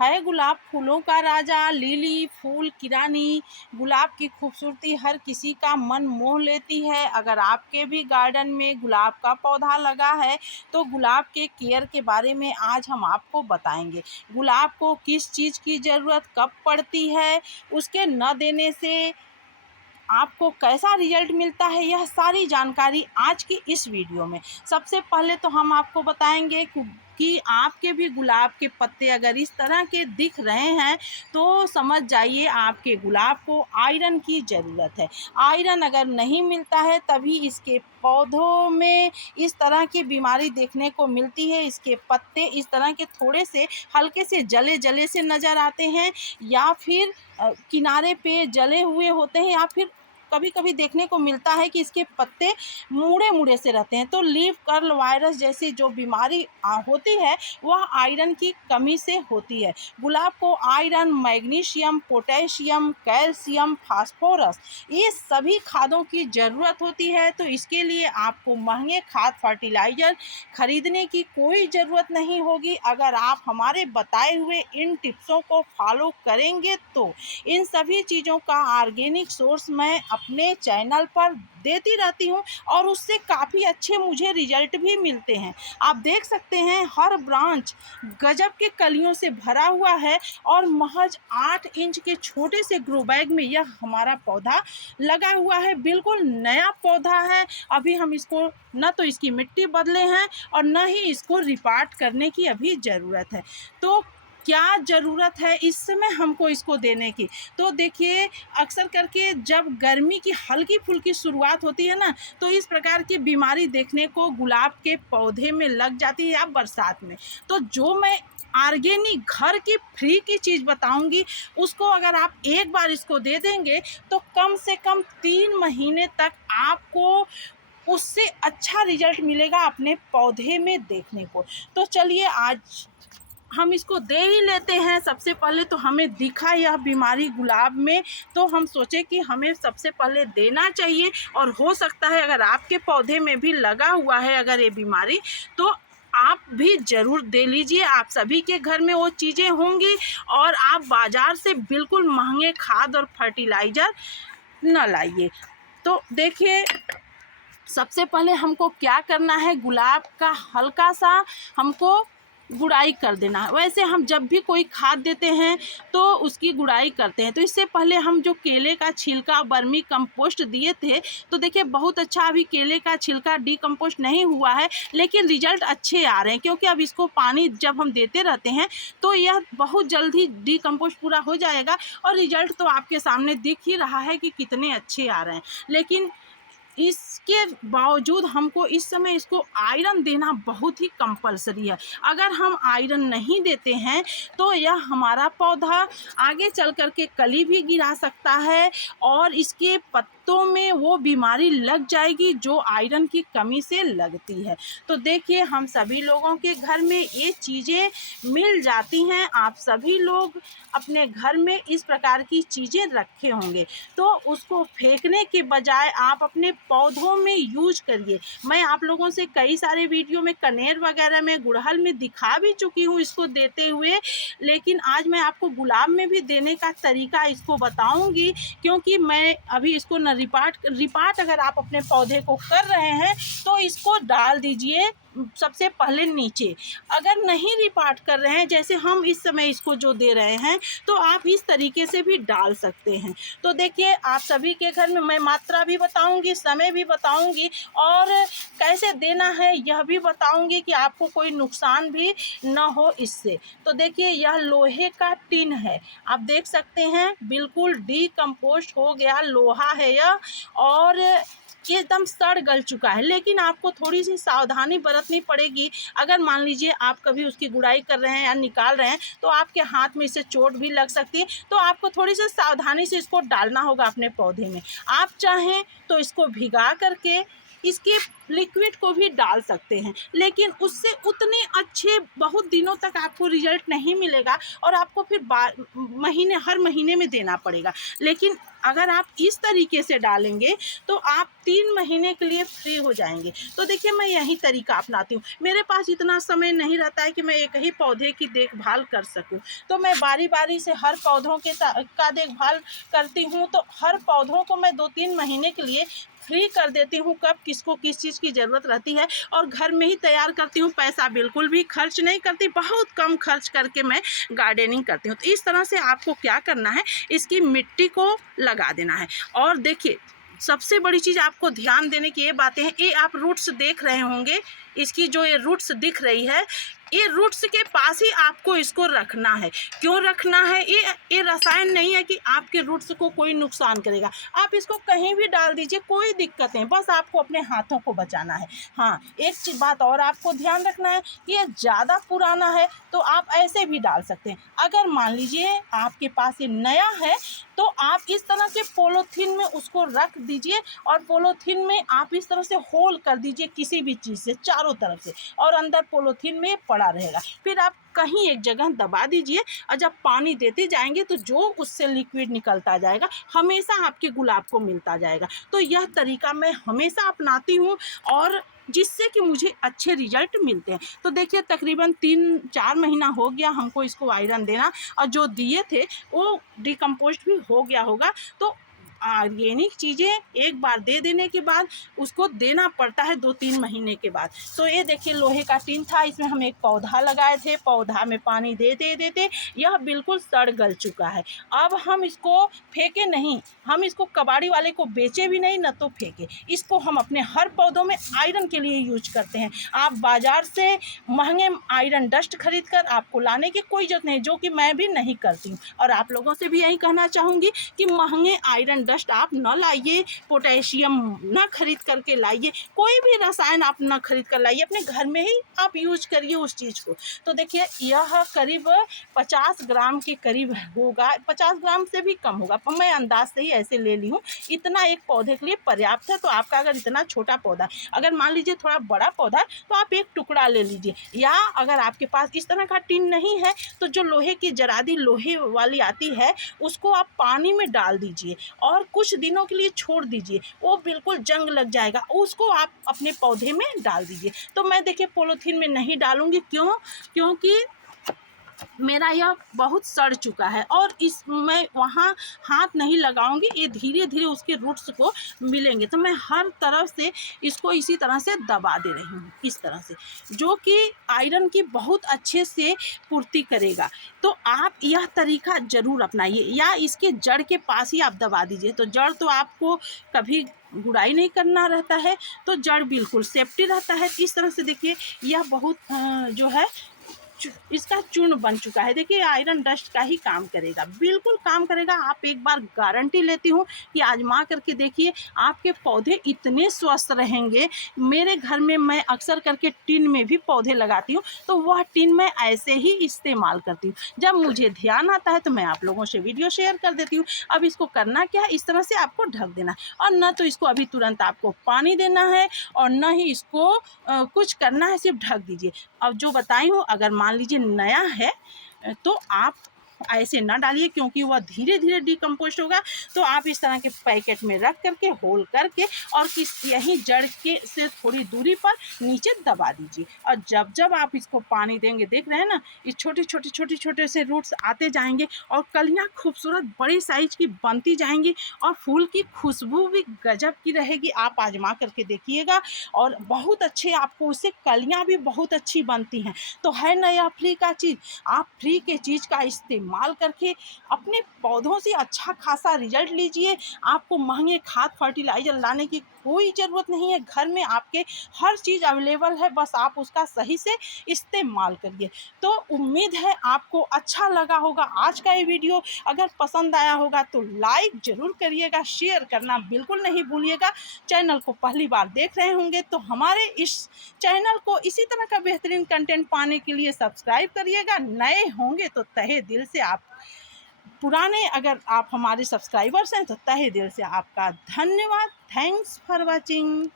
है गुलाब फूलों का राजा, लिली फूल की रानी। गुलाब की खूबसूरती हर किसी का मन मोह लेती है। अगर आपके भी गार्डन में गुलाब का पौधा लगा है तो गुलाब के केयर के बारे में आज हम आपको बताएंगे। गुलाब को किस चीज़ की ज़रूरत कब पड़ती है, उसके न देने से आपको कैसा रिजल्ट मिलता है, यह सारी जानकारी आज की इस वीडियो में। सबसे पहले तो हम आपको बताएंगे कि आपके भी गुलाब के पत्ते अगर इस तरह के दिख रहे हैं तो समझ जाइए आपके गुलाब को आयरन की ज़रूरत है। आयरन अगर नहीं मिलता है तभी इसके पौधों में इस तरह की बीमारी देखने को मिलती है। इसके पत्ते इस तरह के थोड़े से हल्के से जले जले से नज़र आते हैं, या फिर किनारे पे जले हुए होते हैं, या फिर कभी कभी देखने को मिलता है कि इसके पत्ते मुड़े मुड़े से रहते हैं। तो लीफ कर्ल वायरस जैसी जो बीमारी होती है वह आयरन की कमी से होती है। गुलाब को iron, magnesium, potassium, calcium, phosphorus, ये सभी खादों की ज़रूरत होती है। तो इसके लिए आपको महंगे खाद फर्टिलाइज़र खरीदने की कोई ज़रूरत नहीं होगी। अगर आप हमारे बताए हुए इन टिप्सों को फॉलो करेंगे तो इन सभी चीज़ों का ऑर्गेनिक सोर्स मैं अपने चैनल पर देती रहती हूँ और उससे काफ़ी अच्छे मुझे रिजल्ट भी मिलते हैं। आप देख सकते हैं हर ब्रांच गजब के कलियों से भरा हुआ है और महज 8 इंच के छोटे से ग्रो बैग में यह हमारा पौधा लगा हुआ है। बिल्कुल नया पौधा है। अभी हम इसको न तो इसकी मिट्टी बदले हैं और न ही इसको रिपार्ट करने की अभी ज़रूरत है। तो क्या ज़रूरत है इस समय हमको इसको देने की? तो देखिए, अक्सर करके जब गर्मी की हल्की फुल्की शुरुआत होती है ना, तो इस प्रकार की बीमारी देखने को गुलाब के पौधे में लग जाती है, या बरसात में। तो जो मैं ऑर्गेनिक घर की फ्री की चीज़ बताऊंगी, उसको अगर आप एक बार इसको दे देंगे तो कम से कम 3 महीने तक आपको उससे अच्छा रिजल्ट मिलेगा अपने पौधे में देखने को। तो चलिए आज हम इसको दे ही लेते हैं। सबसे पहले तो हमें दिखा यह बीमारी गुलाब में, तो हम सोचे कि हमें सबसे पहले देना चाहिए। और हो सकता है अगर आपके पौधे में भी लगा हुआ है अगर ये बीमारी, तो आप भी ज़रूर दे लीजिए। आप सभी के घर में वो चीज़ें होंगी और आप बाज़ार से बिल्कुल महंगे खाद और फर्टिलाइज़र न लाइए। तो देखिए, सबसे पहले हमको क्या करना है, गुलाब का हल्का सा हमको गुड़ाई कर देना है। वैसे हम जब भी कोई खाद देते हैं तो उसकी गुड़ाई करते हैं। तो इससे पहले हम जो केले का छिलका वर्मी कंपोस्ट दिए थे, तो देखिए बहुत अच्छा अभी केले का छिलका डिकम्पोस्ट नहीं हुआ है, लेकिन रिजल्ट अच्छे आ रहे हैं, क्योंकि अब इसको पानी जब हम देते रहते हैं तो यह बहुत जल्दी डिकम्पोस्ट पूरा हो जाएगा और रिजल्ट तो आपके सामने दिख ही रहा है कि कितने अच्छे आ रहे हैं। लेकिन इसके बावजूद हमको इस समय इसको आयरन देना बहुत ही कंपलसरी है। अगर हम आयरन नहीं देते हैं तो यह हमारा पौधा आगे चल कर के कली भी गिरा सकता है और इसके पत्तों में वो बीमारी लग जाएगी जो आयरन की कमी से लगती है। तो देखिए, हम सभी लोगों के घर में ये चीज़ें मिल जाती हैं। आप सभी लोग अपने घर में इस प्रकार की चीज़ें रखे होंगे, तो उसको फेंकने के बजाय आप अपने पौधों में यूज करिए। मैं आप लोगों से कई सारे वीडियो में कनेर वगैरह में, गुड़हल में दिखा भी चुकी हूँ इसको देते हुए, लेकिन आज मैं आपको गुलाब में भी देने का तरीका इसको बताऊंगी। क्योंकि मैं अभी इसको न रिपार्ट अगर आप अपने पौधे को कर रहे हैं तो इसको डाल दीजिए सबसे पहले नीचे। अगर नहीं रिपार्ट कर रहे हैं, जैसे हम इस समय इसको जो दे रहे हैं, तो आप इस तरीके से भी डाल सकते हैं। तो देखिए, आप सभी के घर में मैं मात्रा भी बताऊंगी, समय भी बताऊंगी और कैसे देना है यह भी बताऊंगी कि आपको कोई नुकसान भी न हो इससे। तो देखिए, यह लोहे का टिन है, आप देख सकते हैं बिल्कुल डिकम्पोस्ट हो गया लोहा है यह, और ये एकदम सड़ गल चुका है। लेकिन आपको थोड़ी सी सावधानी बरतनी पड़ेगी। अगर मान लीजिए आप कभी उसकी गुड़ाई कर रहे हैं या निकाल रहे हैं तो आपके हाथ में इससे चोट भी लग सकती है। तो आपको थोड़ी सी सावधानी से इसको डालना होगा अपने पौधे में। आप चाहें तो इसको भिगा करके इसके लिक्विड को भी डाल सकते हैं, लेकिन उससे उतने अच्छे बहुत दिनों तक आपको रिजल्ट नहीं मिलेगा और आपको फिर हर महीने में देना पड़ेगा। लेकिन अगर आप इस तरीके से डालेंगे तो आप 3 महीने के लिए फ्री हो जाएंगे। तो देखिए, मैं यही तरीका अपनाती हूँ। मेरे पास इतना समय नहीं रहता है कि मैं एक ही पौधे की देखभाल कर सकूँ, तो मैं बारी बारी से हर पौधों का देखभाल करती हूँ। तो हर पौधों को मैं 2-3 महीने के लिए फ्री कर देती हूँ, कब किसको किस चीज़ की ज़रूरत रहती है, और घर में ही तैयार करती हूँ। पैसा बिल्कुल भी खर्च नहीं करती, बहुत कम खर्च करके मैं गार्डनिंग करती हूँ। तो इस तरह से आपको क्या करना है, इसकी मिट्टी को लगा देना है। और देखिए, सबसे बड़ी चीज़ आपको ध्यान देने की ये बातें हैं, ये आप रूट्स देख रहे होंगे, इसकी जो ये रूट्स दिख रही है, ये रूट्स के पास ही आपको इसको रखना है। क्यों रखना है? ये रसायन नहीं है कि आपके रूट्स को कोई नुकसान करेगा। आप इसको कहीं भी डाल दीजिए, कोई दिक्कत नहीं, बस आपको अपने हाथों को बचाना है। हाँ, एक बात और आपको ध्यान रखना है कि ये ज़्यादा पुराना है तो आप ऐसे भी डाल सकते हैं। अगर मान लीजिए आपके पास ये नया है तो आप इस तरह से पॉलीथीन में उसको रख दीजिए, और पॉलीथीन में आप इस तरह से होल कर दीजिए किसी भी चीज़ से चारों तरफ से, और अंदर पॉलीथीन में पड़ा रहेगा। फिर आप कहीं एक जगह दबा दीजिए, और जब पानी देते जाएंगे तो जो उससे लिक्विड निकलता जाएगा हमेशा आपके गुलाब को मिलता जाएगा। तो यह तरीका मैं हमेशा अपनाती हूँ, और जिससे कि मुझे अच्छे रिजल्ट मिलते हैं। तो देखिए, तकरीबन 3-4 महीना हो गया हमको इसको आयरन देना, और जो दिए थे वो डिकम्पोस्ट भी हो गया होगा। तो ऑर्गेनिक चीज़ें एक बार दे देने के बाद उसको देना पड़ता है 2-3 महीने के बाद। तो ये देखिए, लोहे का टिन था, इसमें हम एक पौधा लगाए थे, पौधा में पानी देते देते यह बिल्कुल सड़ गल चुका है। अब हम इसको फेंके नहीं, हम इसको कबाड़ी वाले को बेचे भी नहीं, न तो फेंके। इसको हम अपने हर पौधों में आयरन के लिए यूज करते हैं। आप बाजार से महंगे आयरन डस्ट खरीद कर आपको लाने की कोई जरूरत नहीं, जो कि मैं भी नहीं करती हूँ। और आप लोगों से भी यही कहना चाहूँगी कि महंगे आयरन डस्ट आप न लाइए, पोटेशियम न खरीद करके लाइए, कोई भी रसायन आप न खरीद कर लाइए, अपने घर में ही आप यूज करिए उस चीज़ को। तो देखिए, यह करीब 50 ग्राम के करीब होगा, 50 ग्राम से भी कम होगा, मैं अंदाज से ही ऐसे ले ली हूँ। इतना एक पौधे के लिए पर्याप्त है। तो आपका अगर इतना छोटा पौधा, अगर मान लीजिए थोड़ा बड़ा पौधा, तो आप एक टुकड़ा ले लीजिए, या अगर आपके पास इस तरह का टिन नहीं है तो जो लोहे की जरादी लोहे वाली आती है उसको आप पानी में डाल दीजिए और कुछ दिनों के लिए छोड़ दीजिए, वो बिल्कुल जंग लग जाएगा, उसको आप अपने पौधे में डाल दीजिए। तो मैं देखिए पॉलीथीन में नहीं डालूंगी, क्योंकि मेरा यह बहुत सड़ चुका है, और मैं वहाँ हाथ नहीं लगाऊंगी, ये धीरे धीरे उसके रूट्स को मिलेंगे। तो मैं हर तरफ से इसको इसी तरह से दबा दे रही हूँ, इस तरह से, जो कि आयरन की बहुत अच्छे से पूर्ति करेगा। तो आप यह तरीका ज़रूर अपनाइए, या इसके जड़ के पास ही आप दबा दीजिए। तो जड़ तो आपको कभी गुड़ाई नहीं करना रहता है, तो जड़ बिल्कुल सेफ्टी रहता है। इस तरह से देखिए, यह बहुत जो है इसका चूर्ण बन चुका है। देखिए, आयरन डस्ट का ही काम करेगा, बिल्कुल काम करेगा। आप एक बार गारंटी लेती हूँ कि आजमा करके देखिए, आपके पौधे इतने स्वस्थ रहेंगे। मेरे घर में मैं अक्सर करके टिन में भी पौधे लगाती हूँ, तो वह टिन मैं ऐसे ही इस्तेमाल करती हूँ। जब मुझे ध्यान आता है तो मैं आप लोगों से वीडियो शेयर कर देती हूँ। अब इसको करना क्या है, इस तरह से आपको ढक देना है, और न तो इसको अभी तुरंत आपको पानी देना है और न ही इसको कुछ करना है, सिर्फ ढक दीजिए। अब जो बताई हूँ, अगर मान लीजिए नया है तो आप ऐसे ना डालिए, क्योंकि वह धीरे धीरे डिकम्पोस्ट होगा। तो आप इस तरह के पैकेट में रख करके होल करके और यहीं जड़ के से थोड़ी दूरी पर नीचे दबा दीजिए, और जब जब आप इसको पानी देंगे, देख रहे हैं ना, इस छोटे से रूट्स आते जाएंगे और कलियां खूबसूरत बड़ी साइज की बनती जाएंगी, और फूल की खुशबू भी गजब की रहेगी। आप आजमा करके देखिएगा, और बहुत अच्छे आपको उससे कलियां भी बहुत अच्छी बनती हैं। तो है ना यह फ्री का चीज़, आप फ्री के चीज़ का इस्तेमाल करके अपने पौधों से अच्छा खासा रिजल्ट लीजिए। आपको महंगे खाद फर्टिलाइज़र लाने की कोई ज़रूरत नहीं है, घर में आपके हर चीज़ अवेलेबल है, बस आप उसका सही से इस्तेमाल करिए। तो उम्मीद है आपको अच्छा लगा होगा आज का ये वीडियो। अगर पसंद आया होगा तो लाइक ज़रूर करिएगा, शेयर करना बिल्कुल नहीं भूलिएगा। चैनल को पहली बार देख रहे होंगे तो हमारे इस चैनल को इसी तरह का बेहतरीन कंटेंट पाने के लिए सब्सक्राइब करिएगा। नए होंगे तो तहे दिल से आप, पुराने अगर आप हमारे सब्सक्राइबर्स हैं तो तहे दिल से आपका धन्यवाद। Thanks for watching.